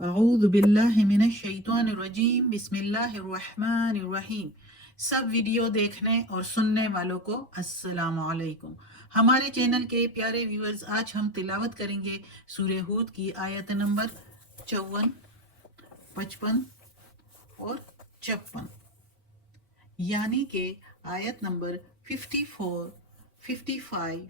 اعوذ باللہ من الشیطان الرجیم بسم اللہ الرحمن الرحیم۔ سب ویڈیو دیکھنے اور سننے والوں کو السلام علیکم۔ ہمارے چینل کے پیارے ویورز، آج ہم تلاوت کریں گے سورہ ہود کی آیت نمبر 54، 55 اور 56، یعنی کہ آیت نمبر 54، 55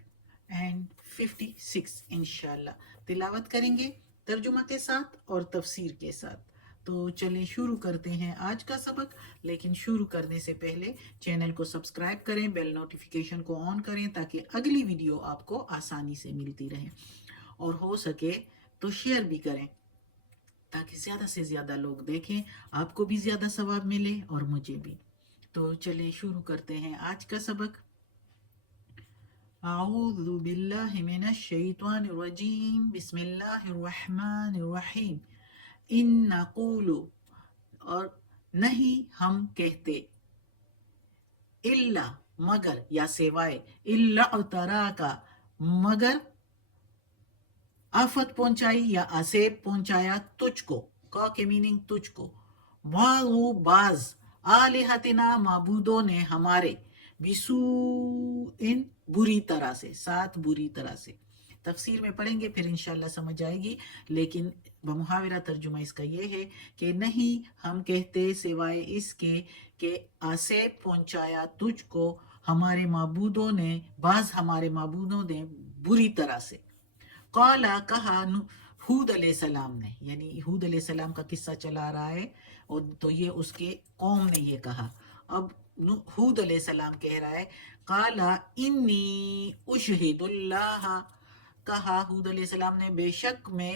اینڈ 56 انشاءاللہ تلاوت کریں گے ترجمہ کے ساتھ اور تفسیر کے ساتھ۔ تو چلیں شروع کرتے ہیں آج کا سبق، لیکن شروع کرنے سے پہلے چینل کو سبسکرائب کریں، بیل نوٹیفیکیشن کو آن کریں تاکہ اگلی ویڈیو آپ کو آسانی سے ملتی رہے، اور ہو سکے تو شیئر بھی کریں تاکہ زیادہ سے زیادہ لوگ دیکھیں، آپ کو بھی زیادہ ثواب ملے اور مجھے بھی۔ تو چلیں شروع کرتے ہیں آج کا سبق۔ اعوذ باللہ من الشیطان الرجیم بسم اللہ الرحمن الرحیم۔ ان نقول، اور نہیں ہم کہتے، الا مگر یا سوائے، الا اترا کا مگر آفت پہنچائی یا آسیب پہنچایا تجھ کو، کا کے میننگ تجھ کو، بعض آلہتنا معبودوں نے ہمارے، بسوء بری طرح سے، ساتھ بری طرح سے۔ تفسیر میں پڑھیں گے پھر انشاءاللہ سمجھ آئے گی، لیکن بمحاورہ ترجمہ اس کا یہ ہے کہ نہیں ہم کہتے سوائے اس کے کہ آسیب پہنچایا تجھ کو ہمارے معبودوں نے، بعض ہمارے معبودوں نے بری طرح سے۔ قالا کہا ہود علیہ السلام نے، یعنی ہود علیہ السلام کا قصہ چلا رہا ہے، اور تو یہ اس کے قوم نے یہ کہا۔ اب ہود علیہ السلام کہہ رہا ہے، قالا انی اشہد اللہ، کہا ہود علیہ السلام نے بے شک میں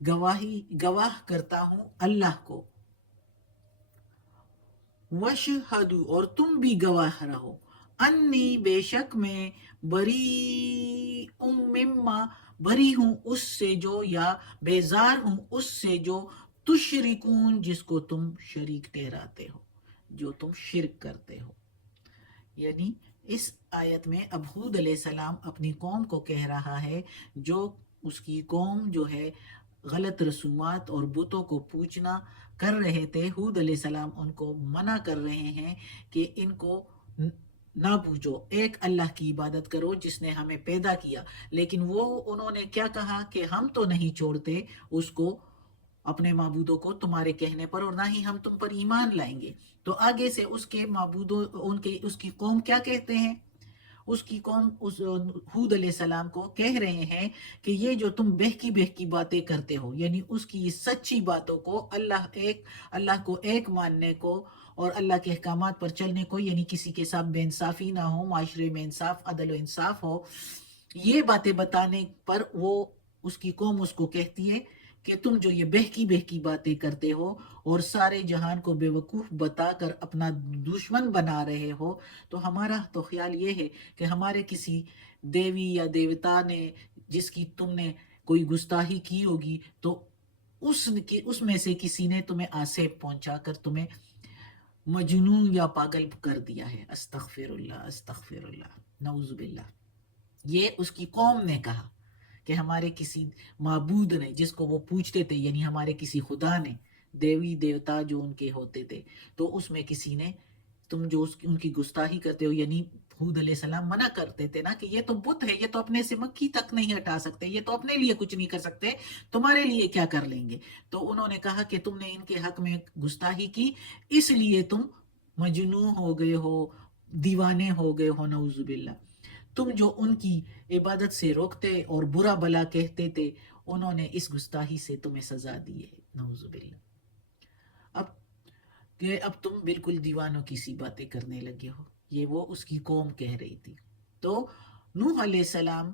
گواہ کرتا ہوں اللہ کو، وشہدو اور تم بھی گواہ رہو، انی بے شک میں، بری مما بری ہوں اس سے جو، یا بیزار ہوں اس سے جو، تشرکون جس کو تم شریک ٹھہراتے ہو، جو تم شرک کرتے ہو۔ یعنی اس آیت میں اب ہود علیہ السلام اپنی قوم کو کہہ رہا ہے، جو اس کی قوم جو ہے غلط رسومات اور بتوں کو پوجنا کر رہے تھے، ہود علیہ السلام ان کو منع کر رہے ہیں کہ ان کو نہ پوجو، ایک اللہ کی عبادت کرو جس نے ہمیں پیدا کیا۔ لیکن وہ انہوں نے کیا کہا کہ ہم تو نہیں چھوڑتے اس کو، اپنے معبودوں کو تمہارے کہنے پر، اور نہ ہی ہم تم پر ایمان لائیں گے۔ تو آگے سے اس کے معبودوں، اس کی قوم کیا کہتے ہیں؟ اس کی قوم اس ہود علیہ السلام کو کہہ رہے ہیں کہ یہ جو تم بہکی بہکی باتیں کرتے ہو، یعنی اس کی سچی باتوں کو، اللہ کو ایک ماننے کو اور اللہ کے احکامات پر چلنے کو، یعنی کسی کے ساتھ بے انصافی نہ ہو، معاشرے میں انصاف، عدل و انصاف ہو، یہ باتیں بتانے پر وہ، اس کی قوم اس کو کہتی ہے کہ تم جو یہ بہکی بہکی باتیں کرتے ہو اور سارے جہان کو بے وقوف بتا کر اپنا دشمن بنا رہے ہو، تو ہمارا تو خیال یہ ہے کہ ہمارے کسی دیوی یا دیوتا نے، جس کی تم نے کوئی گستاخی کی ہوگی، تو اس میں سے کسی نے تمہیں آسیب پہنچا کر تمہیں مجنون یا پاگل کر دیا ہے۔ استغفر اللہ، استغفر اللہ، نعوذ باللہ۔ یہ اس کی قوم نے کہا کہ ہمارے کسی معبود نے، جس کو وہ پوچھتے تھے، یعنی ہمارے کسی خدا نے، دیوی دیوتا جو ان کے ہوتے تھے، تو اس میں کسی نے، تم جو ان کی گستاخی کرتے ہو، یعنی حود علیہ السلام منع کرتے تھے نا کہ یہ تو بت ہے، یہ تو اپنے سے مکھی تک نہیں ہٹا سکتے، یہ تو اپنے لیے کچھ نہیں کر سکتے، تمہارے لیے کیا کر لیں گے؟ تو انہوں نے کہا کہ تم نے ان کے حق میں گستاخی کی، اس لیے تم مجنون ہو گئے ہو، دیوانے ہو گئے ہو، نعوذ باللہ۔ تم جو ان کی عبادت سے روکتے اور برا بلا کہتے تھے، انہوں نے اس گستاخی سے تمہیں سزا دی ہے، نعوذ باللہ۔ اب اب تم بالکل دیوانوں کی سی باتیں کرنے لگے ہو، یہ وہ اس کی قوم کہہ رہی تھی۔ تو نوح علیہ السلام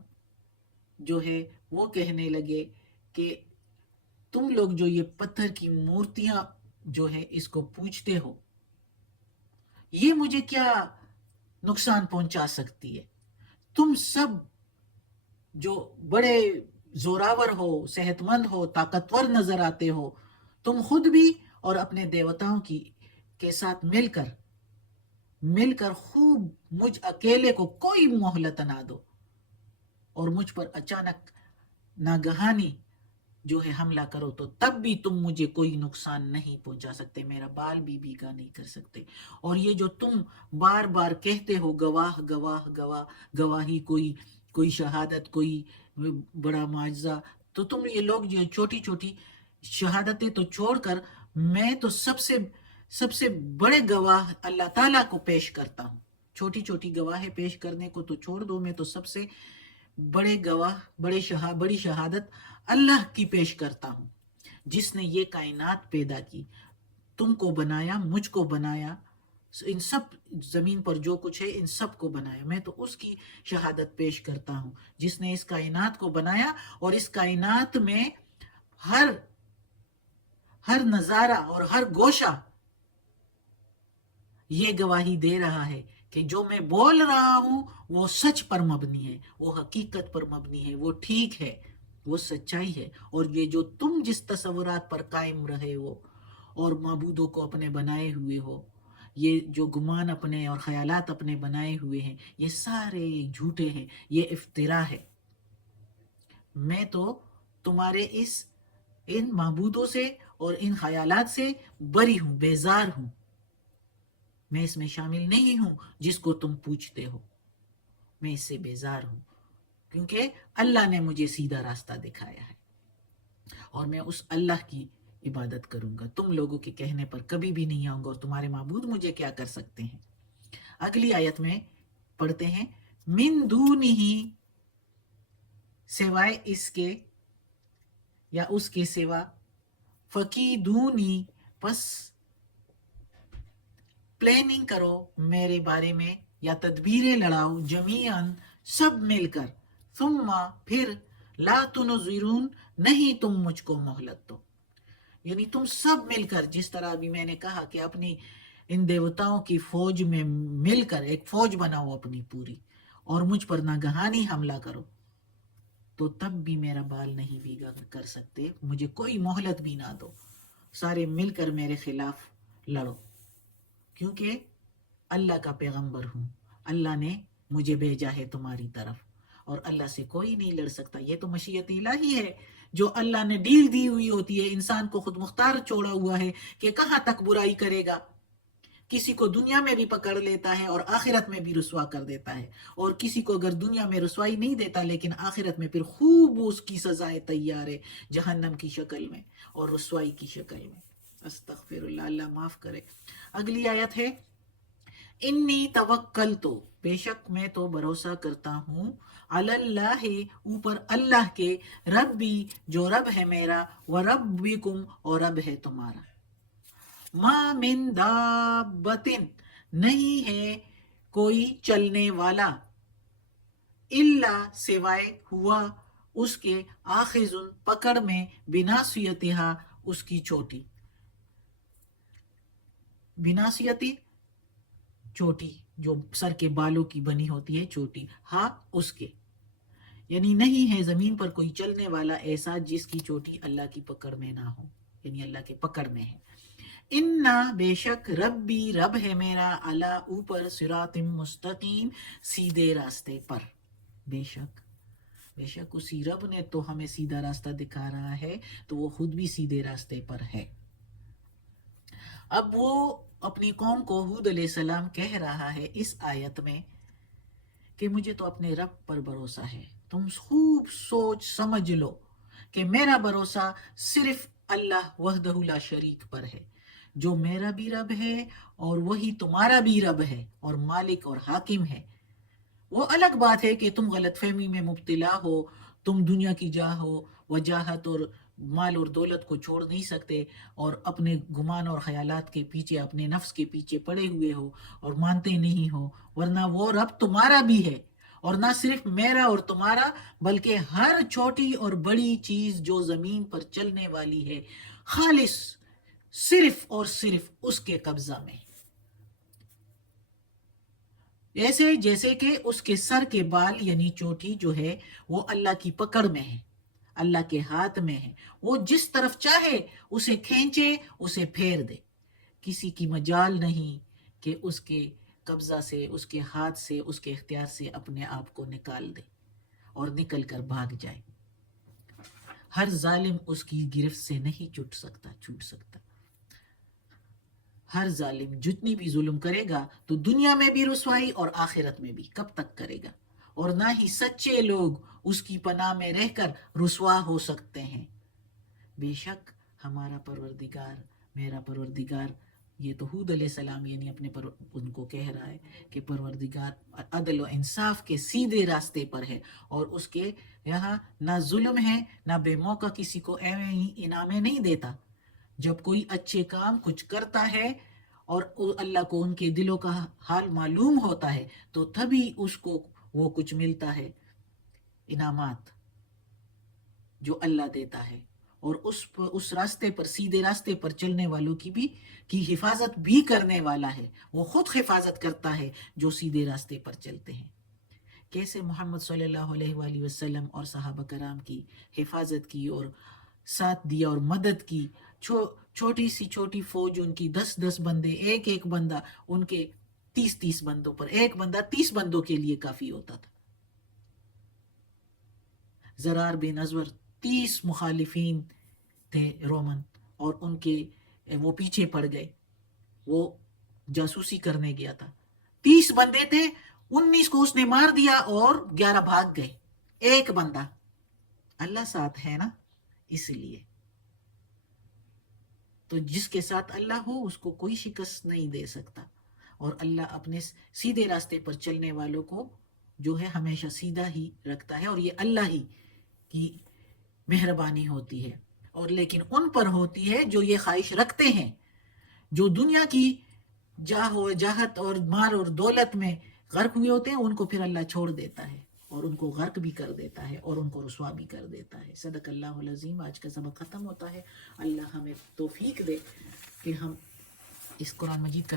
جو ہے وہ کہنے لگے کہ تم لوگ جو یہ پتھر کی مورتیاں جو ہے اس کو پوجتے ہو، یہ مجھے کیا نقصان پہنچا سکتی ہے؟ تم سب جو بڑے زوراور ہو، صحت مند ہو، طاقتور نظر آتے ہو، تم خود بھی اور اپنے دیوتاؤں کے ساتھ مل کر خوب مجھ اکیلے کو کوئی مہلت نہ دو، اور مجھ پر اچانک ناگہانی جو ہے حملہ کرو تو تب بھی تم مجھے کوئی نقصان نہیں پہنچا سکتے، میرا بال بھی بھیگا نہیں کر سکتے۔ اور یہ جو تم بار بار کہتے ہو گواہ گواہ گواہ، گواہی کوئی شہادت، کوئی بڑا معجزہ، تو تم یہ لوگ جو چھوٹی چھوٹی شہادتیں تو چھوڑ کر، میں تو سب سے بڑے گواہ اللہ تعالیٰ کو پیش کرتا ہوں۔ چھوٹی چھوٹی گواہیں پیش کرنے کو تو چھوڑ دو، میں تو سب سے بڑے گواہ، بڑی شہادت اللہ کی پیش کرتا ہوں، جس نے یہ کائنات پیدا کی، تم کو بنایا، مجھ کو بنایا، ان سب زمین پر جو کچھ ہے ان سب کو بنایا، میں تو اس کی شہادت پیش کرتا ہوں جس نے اس کائنات کو بنایا، اور اس کائنات میں ہر نظارہ اور ہر گوشہ یہ گواہی دے رہا ہے کہ جو میں بول رہا ہوں وہ سچ پر مبنی ہے، وہ حقیقت پر مبنی ہے، وہ ٹھیک ہے، وہ سچائی ہے۔ اور یہ جو تم جس تصورات پر قائم رہے ہو اور معبودوں کو اپنے بنائے ہوئے ہو، یہ جو گمان اپنے اور خیالات اپنے بنائے ہوئے ہیں، یہ سارے جھوٹے ہیں، یہ افتراء ہے۔ میں تو تمہارے ان معبودوں سے اور ان خیالات سے بری ہوں، بیزار ہوں، میں اس میں شامل نہیں ہوں جس کو تم پوچھتے ہو، میں اس سے بیزار ہوں، کیونکہ اللہ نے مجھے سیدھا راستہ دکھایا ہے، اور میں اس اللہ کی عبادت کروں گا، تم لوگوں کے کہنے پر کبھی بھی نہیں آؤں گا، اور تمہارے معبود مجھے کیا کر سکتے ہیں۔ اگلی آیت میں پڑھتے ہیں، من دونہ، سوائے اس کے یا اس کے سوا، فقیدونی، پس پلاننگ کرو میرے بارے میں، یا تدبیریں لڑاؤ، جمیعاً، سب مل کر، ثم، پھر، لا تنظرون، نہیں تم مجھ کو مہلت دو۔ یعنی تم سب مل کر، جس طرح ابھی میں نے کہا کہ اپنی ان دیوتاؤں کی فوج میں مل کر ایک فوج بناؤ اپنی پوری، اور مجھ پر ناگہانی حملہ کرو، تو تب بھی میرا بال نہیں بھیگا کر سکتے، مجھے کوئی مہلت بھی نہ دو، سارے مل کر میرے خلاف لڑو، کیونکہ اللہ کا پیغمبر ہوں، اللہ نے مجھے بھیجا ہے تمہاری طرف، اور اللہ سے کوئی نہیں لڑ سکتا۔ یہ تو مشیت الہی ہے جو اللہ نے ڈیل دی ہوئی ہوتی ہے، انسان کو خود مختار چھوڑا ہوا ہے کہ کہاں تک برائی کرے گا، کسی کو دنیا میں بھی پکڑ لیتا ہے اور آخرت میں بھی رسوا کر دیتا ہے، اور کسی کو اگر دنیا میں رسوائی نہیں دیتا لیکن آخرت میں پھر خوب اس کی سزائے تیار ہے، جہنم کی شکل میں اور رسوائی کی شکل میں۔ استغفر اللہ، اللہ معاف کرے۔ اگلی آیت ہے، انی توکلتو، بے شک میں تو بھروسہ کرتا ہوں، علی اللہ، اوپر اللہ کے، ربی، جو رب ہے میرا، وربکم، اور رب ہے تمہارا، ما من دابت، نہیں ہے کوئی چلنے والا، الا، سوائے، ہوا، اس کے، آخذ، پکڑ میں، بناصیتہا، اس کی چوٹی، بناصیتی، چوٹی، جو سر کے بالوں کی بنی ہوتی ہے چوٹی، ہاں، اس کے، یعنی نہیں ہے زمین پر کوئی چلنے والا ایسا جس کی چوٹی اللہ کی پکڑ میں نہ ہو، یعنی اللہ کے پکڑ میں ہے۔ انا، بے شک، ربی، رب ہے میرا، علی، اوپر، صراط مستقیم، سیدھے راستے پر، بے شک، بے شک اسی رب نے تو ہمیں سیدھا راستہ دکھا رہا ہے، تو وہ خود بھی سیدھے راستے پر ہے۔ اب وہ اپنی قوم کو، حود علیہ السلام، کہہ رہا ہے اس آیت میں کہ مجھے تو اپنے رب پر بھروسہ ہے، تم خوب سوچ سمجھ لو کہ میرا بھروسہ صرف اللہ وحدہ لا شریک پر ہے، جو میرا بھی رب ہے اور وہی تمہارا بھی رب ہے اور مالک اور حاکم ہے۔ وہ الگ بات ہے کہ تم غلط فہمی میں مبتلا ہو، تم دنیا کی جاہ و وجاہت اور مال اور دولت کو چھوڑ نہیں سکتے، اور اپنے گمان اور خیالات کے پیچھے، اپنے نفس کے پیچھے پڑے ہوئے ہو اور مانتے نہیں ہو، ورنہ وہ رب تمہارا بھی ہے، اور نہ صرف میرا اور تمہارا، بلکہ ہر چھوٹی اور بڑی چیز جو زمین پر چلنے والی ہے، خالص صرف اور صرف اس کے قبضہ میں، ایسے جیسے کہ اس کے سر کے بال، یعنی چوٹی جو ہے، وہ اللہ کی پکڑ میں ہے، اللہ کے ہاتھ میں ہے، وہ جس طرف چاہے اسے کھینچے، اسے پھیر دے، کسی کی مجال نہیں کہ اس کے قبضہ سے، اس کے ہاتھ سے، اس کے اختیار سے اپنے آپ کو نکال دے اور نکل کر بھاگ جائے۔ ہر ظالم اس کی گرفت سے نہیں چھوٹ سکتا. ہر ظالم جتنی بھی ظلم کرے گا تو دنیا میں بھی رسوائی اور آخرت میں بھی کب تک کرے گا، اور نہ ہی سچے لوگ اس کی پناہ میں رہ کر رسوا ہو سکتے ہیں. بے شک ہمارا پروردگار، میرا پروردگار، یہ تو حود علیہ السلام یعنی اپنے ان کو کہہ رہا ہے کہ پروردگار عدل و انصاف کے سیدھے راستے پر ہے، اور اس کے یہاں نہ ظلم ہے، نہ بے موقع کسی کو ایویں ہی انعامیں نہیں دیتا. جب کوئی اچھے کام کچھ کرتا ہے اور اللہ کو ان کے دلوں کا حال معلوم ہوتا ہے تو تبھی اس کو وہ کچھ ملتا ہے، انعامات جو اللہ دیتا ہے. اور اس راستے پر، سیدھے راستے پر چلنے والوں کی حفاظت بھی کرنے والا ہے. وہ خود حفاظت کرتا ہے جو سیدھے راستے پر چلتے ہیں. کیسے محمد صلی اللہ علیہ وآلہ وسلم اور صحابہ کرام کی حفاظت کی اور ساتھ دیا اور مدد کی. چھوٹی سی چھوٹی فوج ان کی، 10 بندے، ایک بندہ ان کے 30 بندوں پر، ایک بندہ 30 بندوں کے لیے کافی ہوتا تھا. زرار بن ازور 30 مخالفین تھے رومن، اور ان کے وہ پیچھے پڑ گئے. وہ جاسوسی کرنے گیا تھا. 30 بندے تھے، 19 کو اس نے مار دیا اور 11 بھاگ گئے. ایک بندہ. اللہ ساتھ ہے نا، اس لیے تو جس کے ساتھ اللہ ہو اس کو کوئی شکست نہیں دے سکتا. اور اللہ اپنے سیدھے راستے پر چلنے والوں کو جو ہے ہمیشہ سیدھا ہی رکھتا ہے، اور یہ اللہ ہی کی مہربانی ہوتی ہے. اور لیکن ان پر ہوتی ہے جو یہ خواہش رکھتے ہیں، جو دنیا کی جاہ و جاہت اور مال اور دولت میں غرق ہوئے ہوتے ہیں، ان کو پھر اللہ چھوڑ دیتا ہے اور ان کو غرق بھی کر دیتا ہے اور ان کو رسوا بھی کر دیتا ہے. صدق اللہ العظیم. آج کا سبق ختم ہوتا ہے. اللہ ہمیں توفیق دے کہ ہم اس قرآن مجید کا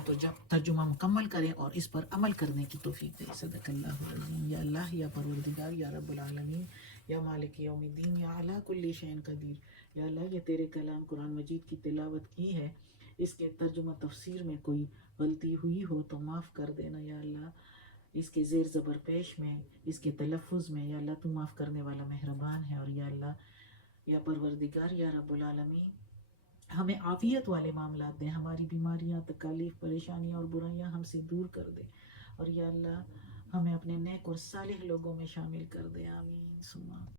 ترجمہ مکمل کریں اور اس پر عمل کرنے کی توفیق دے. صدق اللہ العظیم. یا اللہ، یا پروردگار، یا رب العالمین، یا مالک یوم الدین، یا علی کل شیء قدیر. یا اللہ، یہ تیرے کلام قرآن مجید کی تلاوت کی ہے، اس کے ترجمہ تفسیر میں کوئی غلطی ہوئی ہو تو معاف کر دینا. یا اللہ، اس کے زیر زبر پیش میں، اس کے تلفظ میں، یا اللہ تو معاف کرنے والا مہربان ہے. اور یا اللہ، یا پروردگار، یا رب العالمین، ہمیں عافیت والے معاملات دیں، ہماری بیماریاں، تکالیف، پریشانیاں اور برائیاں ہم سے دور کر دے. اور یا اللہ، ہمیں اپنے نیک اور صالح لوگوں میں شامل کر دے. آمین ثم آمین.